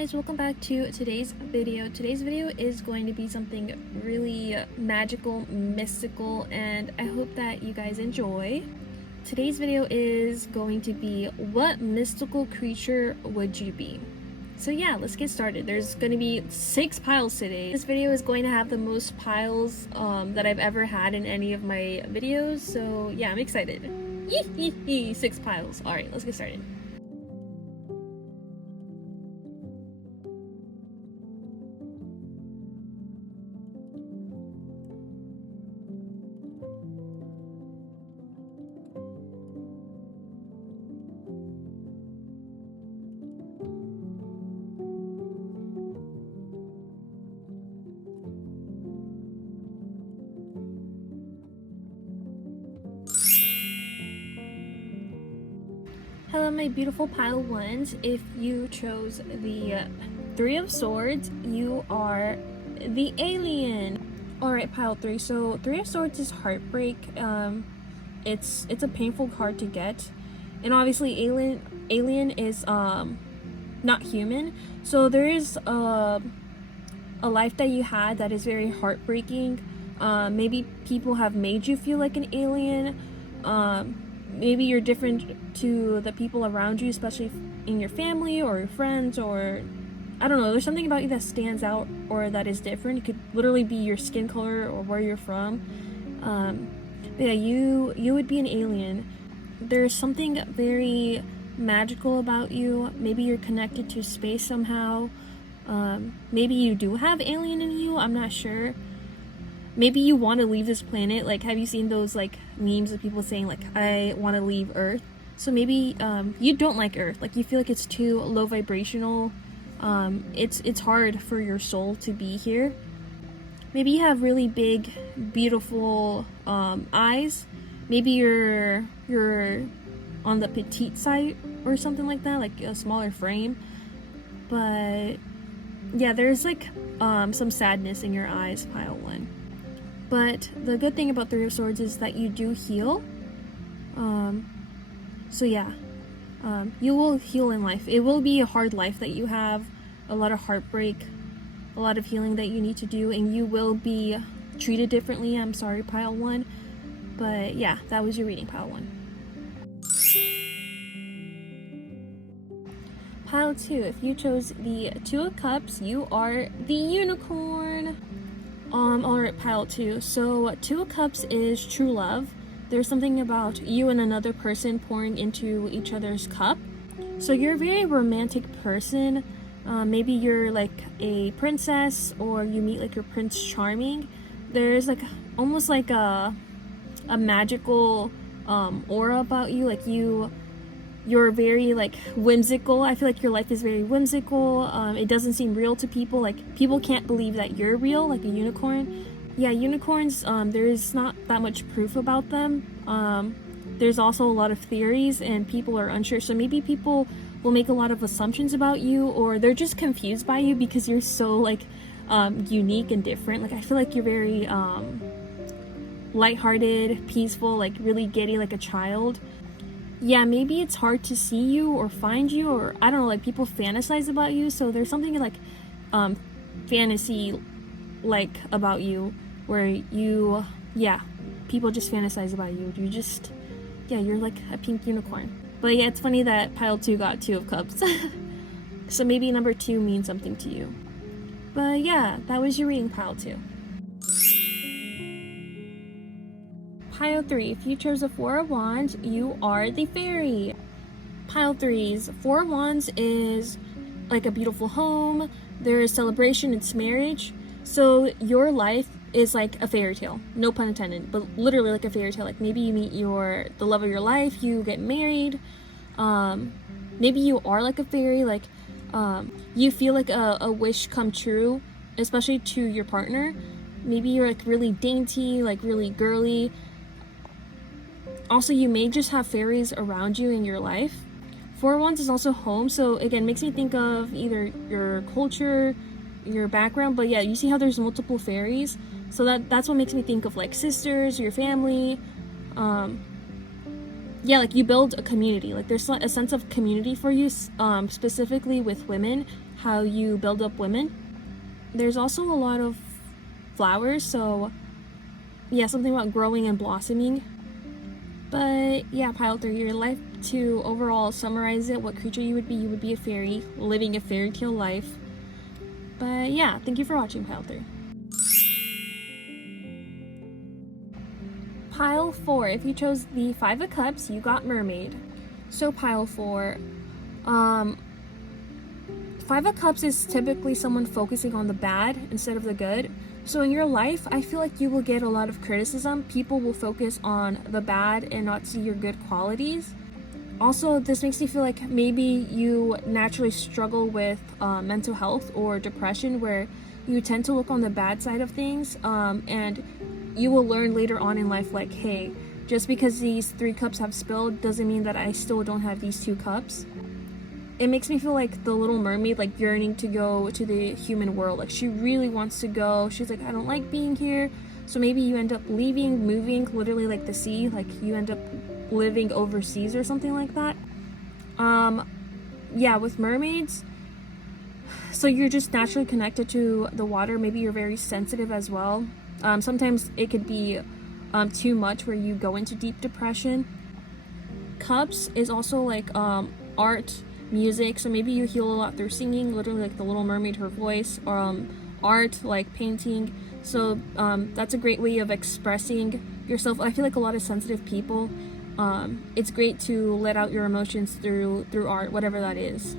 guys, welcome back to today's video. Today's video is going to be something really magical, mystical, and I hope that you guys enjoy. Today's video is going to be, what mystical creature would you be? So yeah, let's get started. There's going to be 6 piles today. This video is going to have the most piles that I've ever had in any of my videos, so yeah, I'm excited. 6 piles. Alright, let's get started. Hello my beautiful pile ones. If you chose the 3 of Swords, you are the alien. Alright, pile 3. So 3 of Swords is heartbreak. It's a painful card to get. And obviously alien is not human. So there is a life that you had that is very heartbreaking. Maybe people have made you feel like an alien. Maybe you're different to the people around you, especially in your family or your friends, or I don't know, there's something about you that stands out or that is different. It could literally be your skin color or where you're from. But yeah, you would be an alien. There's something very magical about you. Maybe you're connected to space somehow. Maybe you do have alien in you, I'm not sure. Maybe you want to leave this planet. Like, have you seen those like memes of people saying like, I want to leave Earth? So maybe you don't like Earth. Like, you feel like it's too low vibrational. It's hard for your soul to be here. Maybe you have really big, beautiful eyes. Maybe you're on the petite side or something like that, like a smaller frame. But yeah, there's like some sadness in your eyes, pile 1. But the good thing about 3 of Swords is that you do heal. So yeah, you will heal in life. It will be a hard life that you have, a lot of heartbreak, a lot of healing that you need to do, and you will be treated differently. I'm sorry, pile 1. But yeah, that was your reading, pile 1. Pile 2, if you chose the 2 of Cups, you are the unicorn. Alright, pile 2. So 2 of Cups is true love. There's something about you and another person pouring into each other's cup. So you're a very romantic person. Maybe you're like a princess, or you meet like your Prince Charming. There's like almost like a magical aura about you. Like you're very like whimsical. I feel like your life is very whimsical. It doesn't seem real to people. Like, people can't believe that you're real, like a unicorn. Yeah, unicorns, there is not that much proof about them. There's also a lot of theories and people are unsure. So maybe people will make a lot of assumptions about you, or they're just confused by you because you're so like unique and different. Like, I feel like you're very lighthearted, peaceful, like really giddy, like a child. Yeah, maybe it's hard to see you or find you, or I don't know, like people fantasize about you. So there's something like fantasy like about you, where you, yeah, people just fantasize about you. You just, yeah, you're like a pink unicorn. But yeah, it's funny that pile 2 got 2 of Cups. So maybe number 2 means something to you. But yeah, that was your reading, pile 2. Pile 3, if you chose a 4 of Wands, you are the fairy. Pile 3's 4 of Wands is like a beautiful home. There is celebration, it's marriage. So your life is like a fairy tale, no pun intended, but literally like a fairy tale. Like, maybe you meet the love of your life, you get married. Maybe you are like a fairy, like you feel like a wish come true, especially to your partner. Maybe you're like really dainty, like really girly. Also, you may just have fairies around you in your life. 4 of Wands is also home, so again, makes me think of either your culture, your background, but yeah, you see how there's multiple fairies, so that's what makes me think of like sisters, your family. yeah, like you build a community. Like there's a sense of community for you, specifically with women, how you build up women. There's also a lot of flowers, so yeah, something about growing and blossoming. But yeah, pile 3, your life, to overall summarize it, what creature you would be a fairy, living a fairy tale life. But yeah, thank you for watching pile 3. Pile 4, if you chose the 5 of Cups, you got Mermaid. So pile 4, 5 of Cups is typically someone focusing on the bad instead of the good. So in your life, I feel like you will get a lot of criticism. People will focus on the bad and not see your good qualities. Also, this makes me feel like maybe you naturally struggle with mental health or depression, where you tend to look on the bad side of things, and you will learn later on in life, like, hey, just because these 3 cups have spilled doesn't mean that I still don't have these 2 cups. It makes me feel like the Little Mermaid, like yearning to go to the human world. Like she really wants to go. She's like, I don't like being here. So maybe you end up leaving, moving, literally like the sea. Like you end up living overseas or something like that. Yeah, with mermaids, so you're just naturally connected to the water. Maybe you're very sensitive as well. Sometimes it could be too much where you go into deep depression. Cups is also like art, music, so maybe you heal a lot through singing, literally like the Little Mermaid, her voice, or art like painting. So that's a great way of expressing yourself. I feel like a lot of sensitive people, it's great to let out your emotions through art, whatever that is.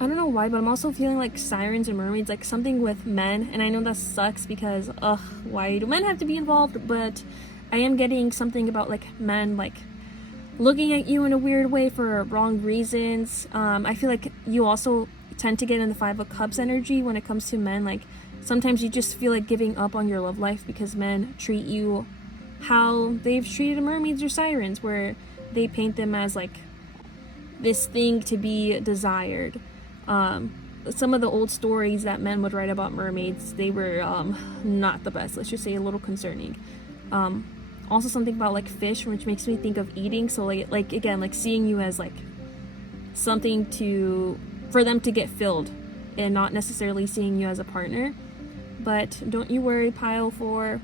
I don't know why, but I'm also feeling like sirens and mermaids, like something with men, and I know that sucks because why do men have to be involved? But I am getting something about like men like looking at you in a weird way for wrong reasons. I feel like you also tend to get in the 5 of Cups energy when it comes to men. Like sometimes you just feel like giving up on your love life because men treat you how they've treated mermaids or sirens, where they paint them as like this thing to be desired. Some of the old stories that men would write about mermaids, they were not the best. Let's just say a little concerning. Also something about like fish, which makes me think of eating. So like again, like seeing you as like something for them to get filled, and not necessarily seeing you as a partner. But don't you worry, pile 4,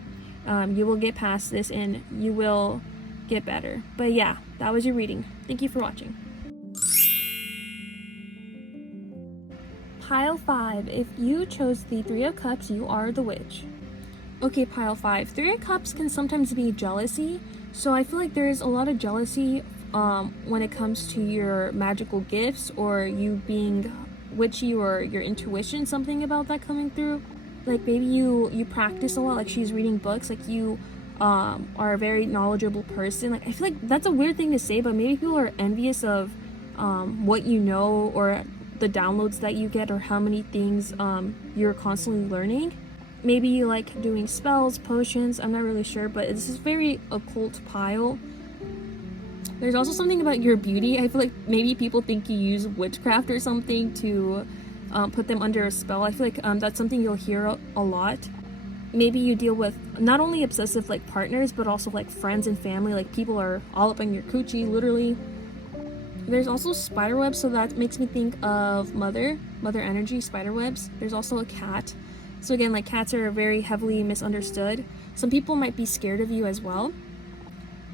you will get past this and you will get better. But yeah, that was your reading. Thank you for watching. Pile 5, if you chose the 3 of Cups, you are the witch. Okay, pile 5. 3 of Cups can sometimes be jealousy. So I feel like there is a lot of jealousy when it comes to your magical gifts, or you being witchy, or your intuition, something about that coming through. Like maybe you practice a lot, like she's reading books, like you are a very knowledgeable person. Like I feel like that's a weird thing to say, but maybe people are envious of what you know, or the downloads that you get, or how many things you're constantly learning. Maybe you like doing spells, potions, I'm not really sure, but this is very occult pile. There's also something about your beauty. I feel like maybe people think you use witchcraft or something to put them under a spell. I feel like that's something you'll hear a lot. Maybe you deal with not only obsessive like partners, but also like friends and family. Like people are all up in your coochie, literally. There's also spiderwebs, so that makes me think of mother energy, spiderwebs. There's also a cat. So again, like cats are very heavily misunderstood. Some people might be scared of you as well.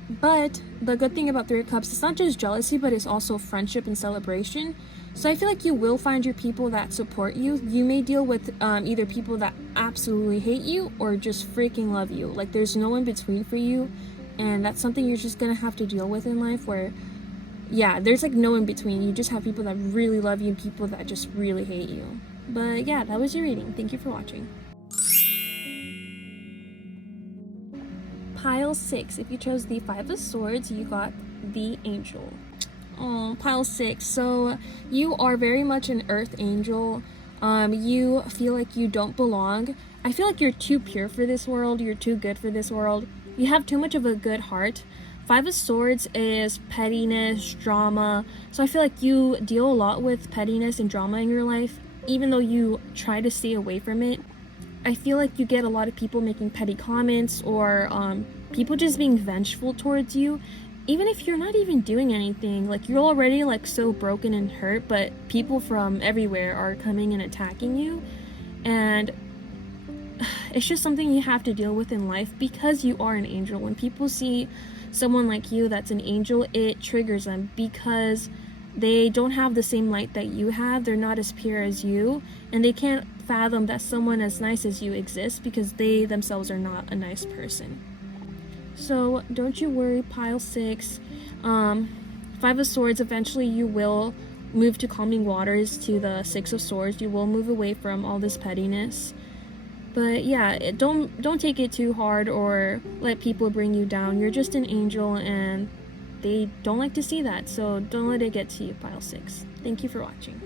But the good thing about 3 of Cups, it's not just jealousy, but it's also friendship and celebration. So I feel like you will find your people that support you. You may deal with either people that absolutely hate you or just freaking love you. Like there's no in between for you. And that's something you're just gonna have to deal with in life, where yeah, there's like no in between. You just have people that really love you and people that just really hate you. But yeah, that was your reading. Thank you for watching. Pile 6, if you chose the 5 of Swords, you got the Angel. Oh, pile 6. So you are very much an earth angel. You feel like you don't belong. I feel like you're too pure for this world. You're too good for this world. You have too much of a good heart. 5 of Swords is pettiness, drama. So I feel like you deal a lot with pettiness and drama in your life, even though you try to stay away from it. I feel like you get a lot of people making petty comments, or people just being vengeful towards you. even if you're not even doing anything, like you're already like so broken and hurt, but people from everywhere are coming and attacking you, and it's just something you have to deal with in life because you are an angel. When people see someone like you that's an angel, it triggers them because they don't have the same light that you have. They're not as pure as you, and they can't fathom that someone as nice as you exists because they themselves are not a nice person. So don't you worry, pile 6. 5 of Swords, eventually you will move to calming waters, to the 6 of Swords. You will move away from all this pettiness. But yeah, don't take it too hard or let people bring you down. You're just an angel, and they don't like to see that, so don't let it get to you, pile 6. Thank you for watching.